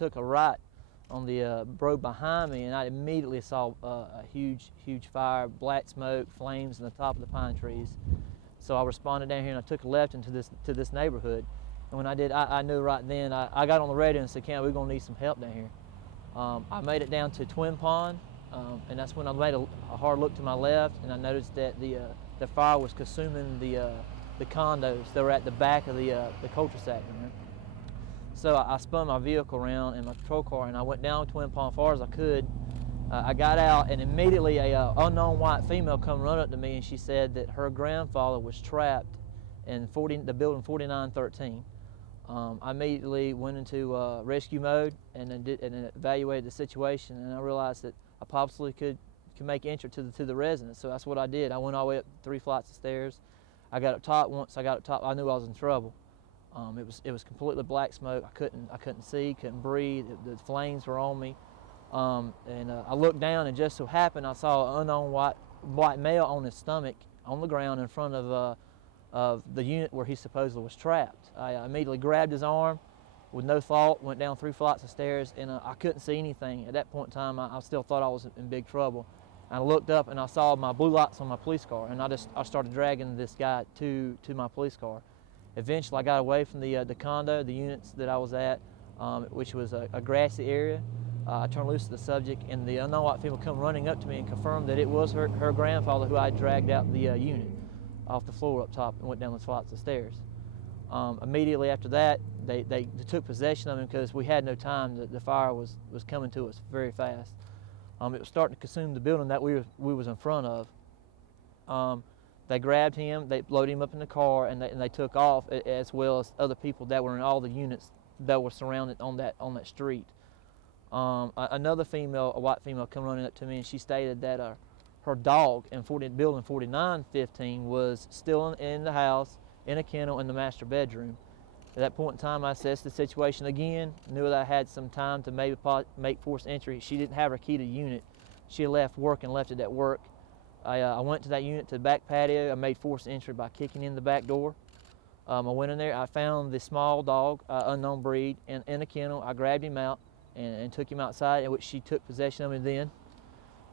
took a right on the road behind me, and I immediately saw a huge fire, black smoke, flames in the top of the pine trees. So I responded down here and I took a left into this neighborhood. And when I did, I knew right then, I got on the radio and said, Ken, we're gonna need some help down here. I made it down to Twin Pond, and that's when I made a hard look to my left, and I noticed that the fire was consuming the condos that were at the back of the cul-de-sac. So I spun my vehicle around in my patrol car, and I went down Twin Pond as far as I could. I got out, and immediately a unknown white female come run up to me, and she said that her grandfather was trapped in the building 4913. I immediately went into rescue mode and then evaluated the situation, and I realized that I possibly could make entry to the residence. So that's what I did. I went all the way up 3 flights of stairs. I got up top. Once I got up top, I knew I was in trouble. It was completely black smoke. I couldn't see, couldn't breathe. The flames were on me. I looked down, and just so happened I saw an unknown white male on his stomach on the ground in front of the unit where he supposedly was trapped. I immediately grabbed his arm with no thought, went down 3 flights of stairs, and I couldn't see anything. At that point in time, I still thought I was in big trouble. I looked up and I saw my blue lights on my police car, and I started dragging this guy to my police car. Eventually, I got away from the condo, the units that I was at, which was a grassy area. I turned loose of the subject, and the unknown white female come running up to me and confirmed that it was her grandfather who I dragged out the unit off the floor up top and went down the flights of stairs. Immediately after that, they took possession of him because we had no time. The fire was coming to us very fast. It was starting to consume the building that we was in front of. They grabbed him, they loaded him up in the car, and they took off, as well as other people that were in all the units that were surrounded on that street. Another female, a white female, come running up to me, and she stated that her dog in building 4915 was still in the house, in a kennel in the master bedroom. At that point in time, I assessed the situation again, knew that I had some time to maybe make forced entry. She didn't have her key to the unit. She had left work and left it at work. I went to that unit, to the back patio. I made forced entry by kicking in the back door. I went in there. I found the small dog, unknown breed, in a kennel. I grabbed him out and took him outside, in which she took possession of him then.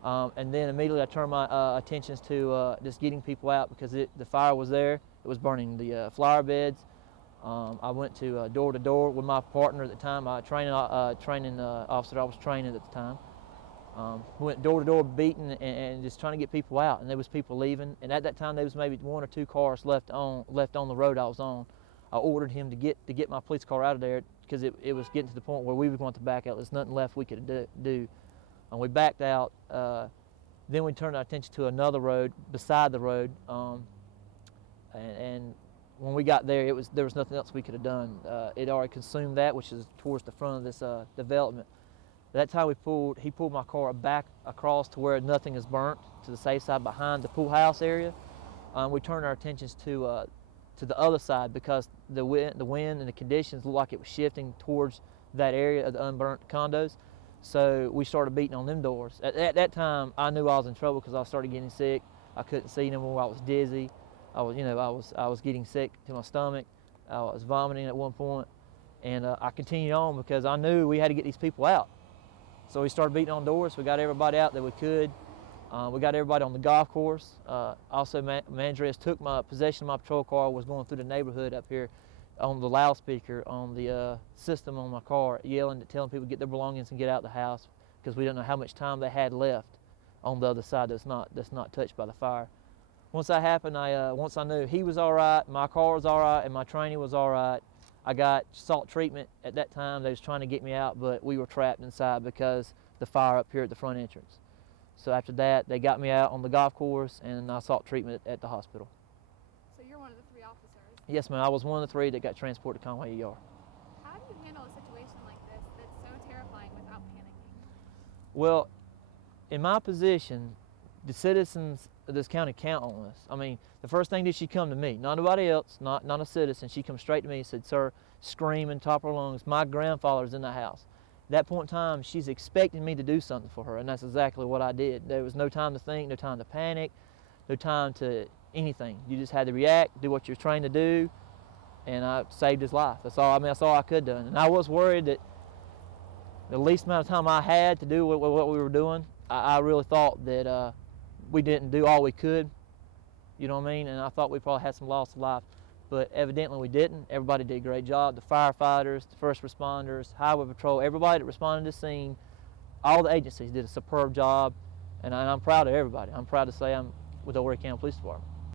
And then immediately I turned my attentions to just getting people out, because the fire was there. It was burning the flower beds. I went to door with my partner at the time, training officer I was training at the time. Went door to door beating and just trying to get people out, and there was people leaving. And at that time, there was maybe 1 or 2 cars left on the road I was on. I ordered him to get my police car out of there, because it was getting to the point where we were going to back out. There's nothing left we could do. And we backed out. Then we turned our attention to another road beside the road. And when we got there, there was nothing else we could have done. It already consumed that, which is towards the front of this development. At that time, he pulled my car back across to where nothing is burnt, to the safe side behind the pool house area. We turned our attentions to the other side, because the wind and the conditions looked like it was shifting towards that area of the unburnt condos. So we started beating on them doors. At that time, I knew I was in trouble, because I started getting sick. I couldn't see no more. I was dizzy. I was getting sick to my stomach. I was vomiting at one point, and I continued on because I knew we had to get these people out. So we started beating on doors. We got everybody out that we could. We got everybody on the golf course. Also, Mandres took possession of my patrol car, was going through the neighborhood up here on the loudspeaker on the system on my car, yelling, telling people to get their belongings and get out of the house, because we don't know how much time they had left on the other side that's not touched by the fire. Once that happened, once I knew he was all right, my car was all right, and my trainee was all right, I got salt treatment at that time. They was trying to get me out, but we were trapped inside because the fire up here at the front entrance. So after that, they got me out on the golf course, and I sought treatment at the hospital. So you're one of the 3 officers? Yes, ma'am. I was one of the 3 that got transported to Conway ER. How do you handle a situation like this that's so terrifying without panicking? Well, in my position, the citizens of this county count on us. I mean, the first thing that she come to me, not nobody else, not a citizen. She come straight to me and said, "Sir," screaming top of her lungs, "my grandfather's in the house." At that point in time, she's expecting me to do something for her, and that's exactly what I did. There was no time to think, no time to panic, no time to anything. You just had to react, do what you're trained to do, and I saved his life. That's all I could have done. And I was worried that the least amount of time I had to do what we were doing, I really thought that we didn't do all we could, you know what I mean? And I thought we probably had some loss of life, but evidently we didn't. Everybody did a great job. The firefighters, the first responders, highway patrol, everybody that responded to the scene, all the agencies did a superb job, and I'm proud of everybody. I'm proud to say I'm with the County Police Department.